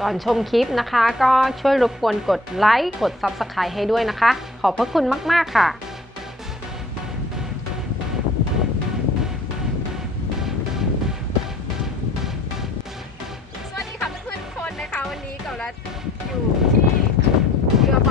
ก่อนชมคลิปนะคะ ก็ช่วยรบกวนกดไลค์กด Subscribe ให้ด้วยนะคะ ขอบพระคุณมาก ๆ ค่ะสวัสดีค่ะเพื่อนๆทุกคนนะคะ วันนี้กับรัฐอยู่ที่เรือใบ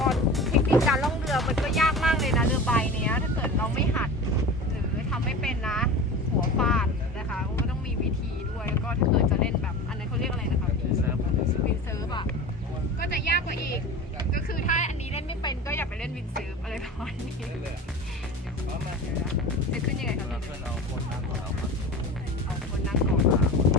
รือค่ะก็เทคนิคการล่องเรือมันก็ยากมากเลยนะเรือใบเนี้ย ถ้าเกิดเราไม่หัด หรือทำไม่เป็นนะ หัวฟาดนะคะก็ต้องมีวิธีด้วยแล้วก็ถ้าเกิดจะเล่นแบบอันนั้นเขาเรียกอะไรนะคะวินเซิร์ฟอะก็จะยากกว่าอีก ก็คือถ้าอันนี้เล่นไม่เป็นก็อย่าไปเล่นวินเซิร์ฟอะไรประมาณนี้จะขึ้นยังไงคะพี่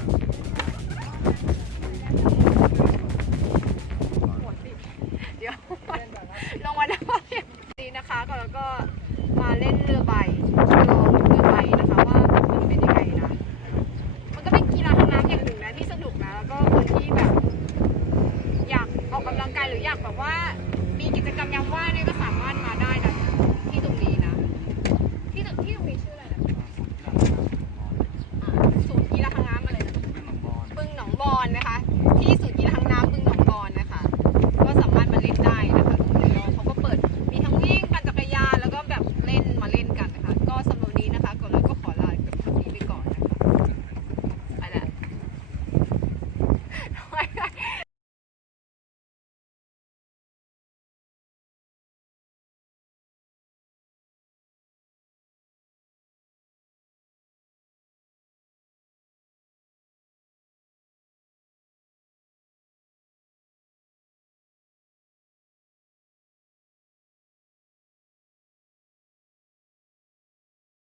ก่อนแล้วก็มาเล่นเรือใบลองเรือใบนะคะว่ามันเป็นยังไงนะ มันก็เป็นกีฬาทางน้ำอย่างหนึ่งนะที่สนุกนะแล้วก็คนที่แบบ อยากออกกำลังกายหรืออยากแบบว่า